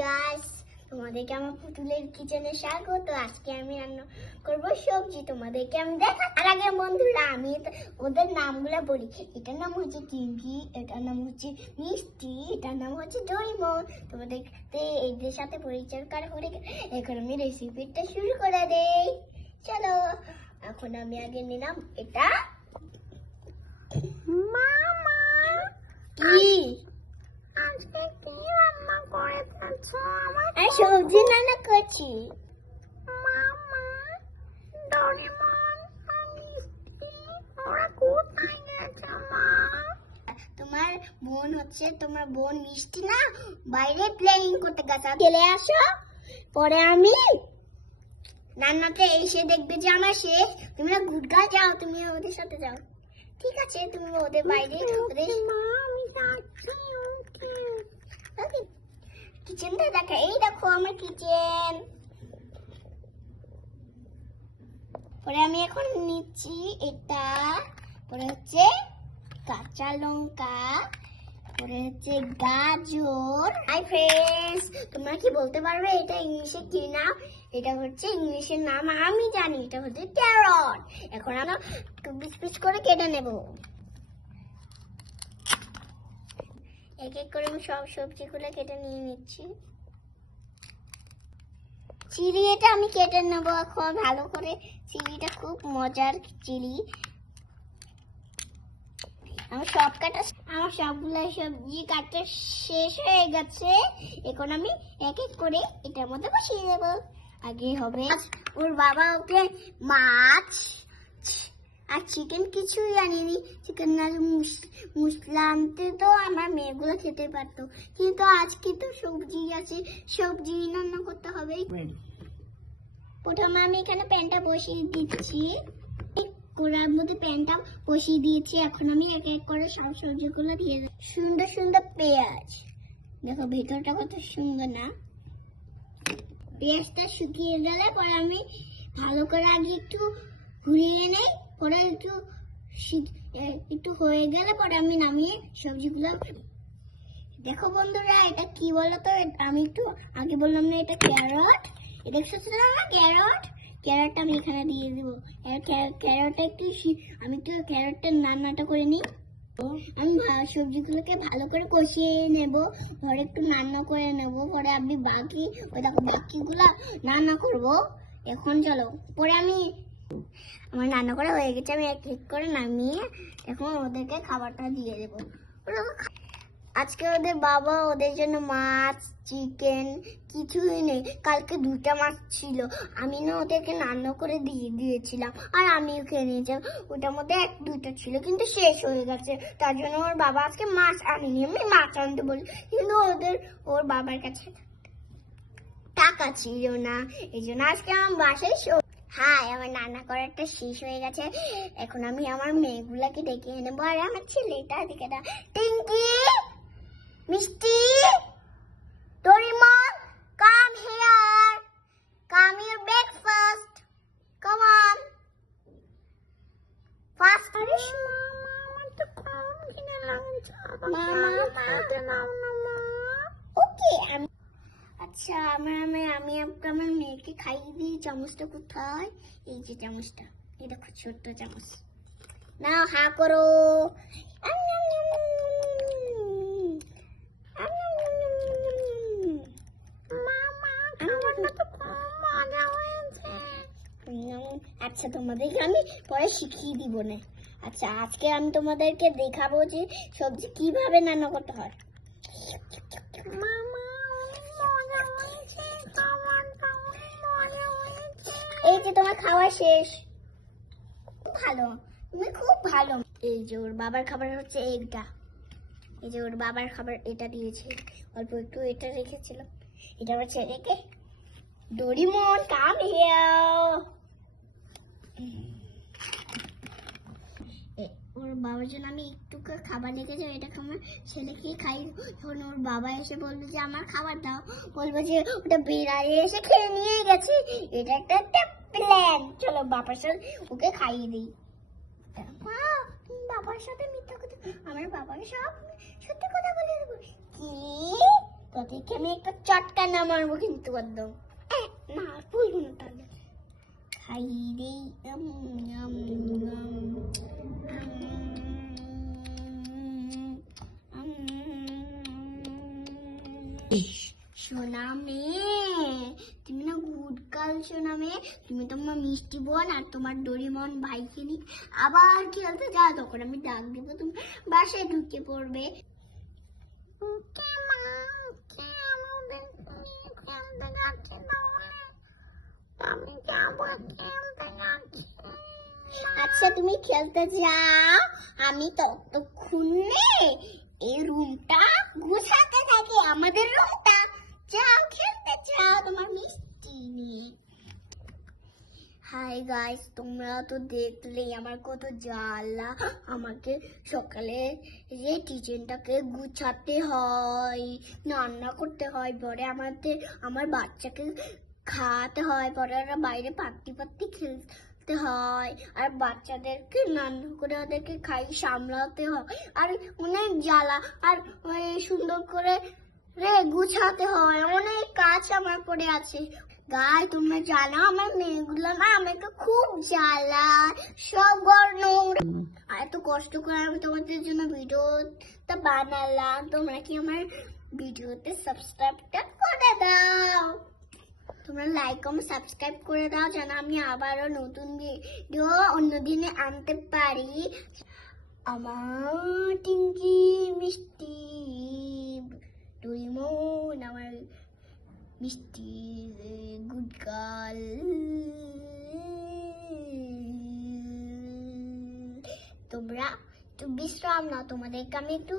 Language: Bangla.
গাইস, তোমাদেরকে আমার পুতুলের কিচেনে স্বাগত। আজকে আমি রান্না করব সবজি, তোমাদেরকে আমি দেখা। আর আগে বন্ধুরা আমি ওদের নামগুলো বলি। এটার নাম হচ্ছে টিঙ্কি, এটার নাম হচ্ছে মিষ্টি, এটার নাম হচ্ছে ডরিমন। তোমাদের এদের সাথে পরিচয় করা হয়ে গেছে। এখন আমি রেসিপিটা শুরু করে দেই, চলো। এখন আমি আগে নিলাম এটা। মামা কি আজকে কি রান্না করেছো? আমি সবজি রান্না করছি। মামা, ডরিমন আর মিষ্টি ওরা কোথায় গেছে মা? তোমার বোন মিষ্টি না বাইরে প্লেইং করতে গেছে, চলে আসো। পরে আমি রান্নাতে এসে দেখবে যে আমার শেষ। তোমরা গুডগা যাও, তুমি ওদের সাথে যাও, ঠিক আছে? তুমি ওদের বাইরে কিচেনটা দেখা। এই দেখো আমার কিচেন। পরে আমি এখন নিচ্ছি এটা, পরে হচ্ছে কাঁচা লঙ্কা, পরে হচ্ছে গাজর। হাই ফ্রেন্ডস, তোমরা কি বলতে পারবে এটা ইংলিশে কি নাম? এটা হচ্ছে ইংলিশের নাম আমি জানি, এটা হচ্ছে ক্যারট। এখন আমরা পিস পিস করে কেটে নেব। এক এক করে আমি সব সবজিগুলো কেটে নিয়ে নিচ্ছি। চিলি এটা আমি কেটে নেবো এখন ভালো করে। চিলিটা খুব মজার চিলি। আমার সবগুলো সবজি কাটা শেষ হয়ে গেছে। এখন আমি এক এক করে এটার মধ্যে বসিয়ে দেবো। আগে হবে ওর বাবা ওকে মাছ আর চিকেন কিছুই আনিনি। চিকেন আর মশলা আনতে তো আমার মেয়েগুলো খেতে পারতো, কিন্তু আজকে তো সবজি আছে, সবজি রান্না করতে হবে। প্রথমে আমি এখানে প্যানটা বসিয়ে দিচ্ছি, কড়ার মধ্যে প্যানটা বসিয়ে দিয়েছি। এখন আমি এক এক করে সব সবজিগুলো দিয়ে দেব। সুন্দর সুন্দর পেঁয়াজ, দেখো ভেতরটা কত সুন্দর না? পেঁয়াজটা শুকিয়ে গেলে পরে আমি ভালো করে আগে একটু ঘুরিয়ে নেই, পরে একটু হয়ে গেলে পরে আমি নামিয়ে সবজিগুলো। দেখো বন্ধুরা, এটা কি বলতো? আমি একটু আগে বললাম না এটা ক্যারট। এটা দেখছিলাম না ক্যারট? ক্যারটটা আমি এখানে দিয়ে দিব। ক্যারটটা আমি একটু ক্যারটটা রান্নাটা করে নিই। আমি সবজিগুলোকে ভালো করে কষিয়ে নেব, পরে একটু রান্না করে নেব, পরে আমি বাকিগুলো রান্না করব। এখন চলো, পরে আমার রান্না করা হয়ে গেছে, আমি এক এক করে নামিয়ে এখন ওদেরকে খাবারটা দিয়ে দেবো। আজকে ওদের বাবা ওদের জন্য মাছ চিকেন কিছুই নেই। কালকে 2টা মাছ ছিল, আমি না ওদেরকে রান্না করে দিয়ে দিয়েছিলাম আর আমিও খেয়ে নিয়েছিলাম। ওটার মধ্যে 1-2টা ছিল কিন্তু শেষ হয়ে গেছে, তার জন্য ওর বাবা আজকে মাছ আনেনি। আমি মাছ আনতে বলি, কিন্তু ওর বাবার কাছে টাকা ছিল না, এই জন্য আজকে আমার বাসায়। হ্যাঁ, আমার রান্না করাটা শেষ হয়ে গেছে। এখন আমি আমার মেয়েগুলাকে ডেকে এনেবো আর আমার ছেলেটা দিকে না। টিঙ্কি, মিষ্টি, ডরিমন, come here. Come your breakfast. Come on. Fast. আরে মামা, আমার তো কম খিদে লাগছে। মামা খাওয়াতে নাও না মা। ওকে, আচ্ছা আমি আমার মেয়েকে খাইয়ে দিই। চামচটা কোথায়? এই যে চামচটা, এই দেখো ছোট্ট চামচ। নাও হা করো। আচ্ছা, তোমাদেরকে আমি পরে শিখিয়ে দিব না। আচ্ছা, আজকে আমি তোমাদেরকে দেখাবো যে সবজি কিভাবে রান্না করতে হয়। এই যে তোমার খাওয়া শেষ। ভালো, তুমি খুব ভালো। এই যে ওর বাবার খাবার হচ্ছে এইটা। এই যে ওর বাবার খাবার এটা দিয়েছে, অল্প একটু এটা রেখেছিল। এটা হচ্ছে রেখে ডরিমন কাম হিয়ার। ওর বাবার জন্য আমি একটু খাবার রেখেছি, এটা আমার ছেলেকে খাই। যখন ওর বাবা এসে বলবে যে আমার খাবার দাও, বলবো যে ওটা বিড়ালে এসে খেয়ে নিয়ে গেছে। এটা একটা প্ল্যান। চলো বাবার সাথে ওকে খাইয়ে দিই। বাবার সাথে মিথ্যা কথা, আমার বাবাকে সব সত্যি কথা বলে দেবো। কি তোদেরকে আমি একটা চটকা না মারবো কিন্তু একদম না বলবো না তাহলে খাই রে সোনা মেয়ে, তুমি না গুড গার্ল সোনা মেয়ে, তুমি তোমার মিষ্টি বোন আর তোমার ডোরিমন ভাইকে নিয়ে আবার খেলতে যাও, তখন আমি ডাক দেবো, তুমি বাসায় ঢুকে পড়বে। আচ্ছা তুমি খেলতে যাও, আমি ততক্ষণে এই রুমটা গুছাতে থাকি, আমাদের রুমটা। যাও খেলতে যাও তোমার মিষ্টি নিয়ে। হাই গাইস, তোমরা তো দেখলেই আমার কত জ্বালা। আমাকে সকালে যে কিচেনটাকে গুছাতে হয়, রান্না করতে হয়, পরে আমার বাচ্চাকে খাওয়াতে হয়, পরে ওরা বাইরে পাত্তি খেলতে হয়, আর বাচ্চাদেরকে রান্না করে ওদেরকে খাই সামলাতে হয়, আর অনেক জ্বালা। আর সুন্দর করে গুছাতে হয়, অনেক কাজ আমার পড়ে আছে। গাই তোমরা জানো আমার মেয়েগুলো না আমাকে খুব জ্বালা, সব ঘর নোংরা। আর এত কষ্ট করে আমি তোমাদের জন্য ভিডিওটা বানালাম, তোমরা কি আমার ভিডিওতে সাবস্ক্রাইবটা করে দাও, তোমরা লাইক কমেন্ট সাবস্ক্রাইব করে দাও, যেন আমি আবারও নতুন ভিডিও অন্য দিনে আনতে পারি। আমার টিঙ্কি মিষ্টি ডোরিমন, আমার মিষ্টি গুড গার্ল, তোমরা একটু বিশ্রাম নাও, তোমাদেরকে আমি একটু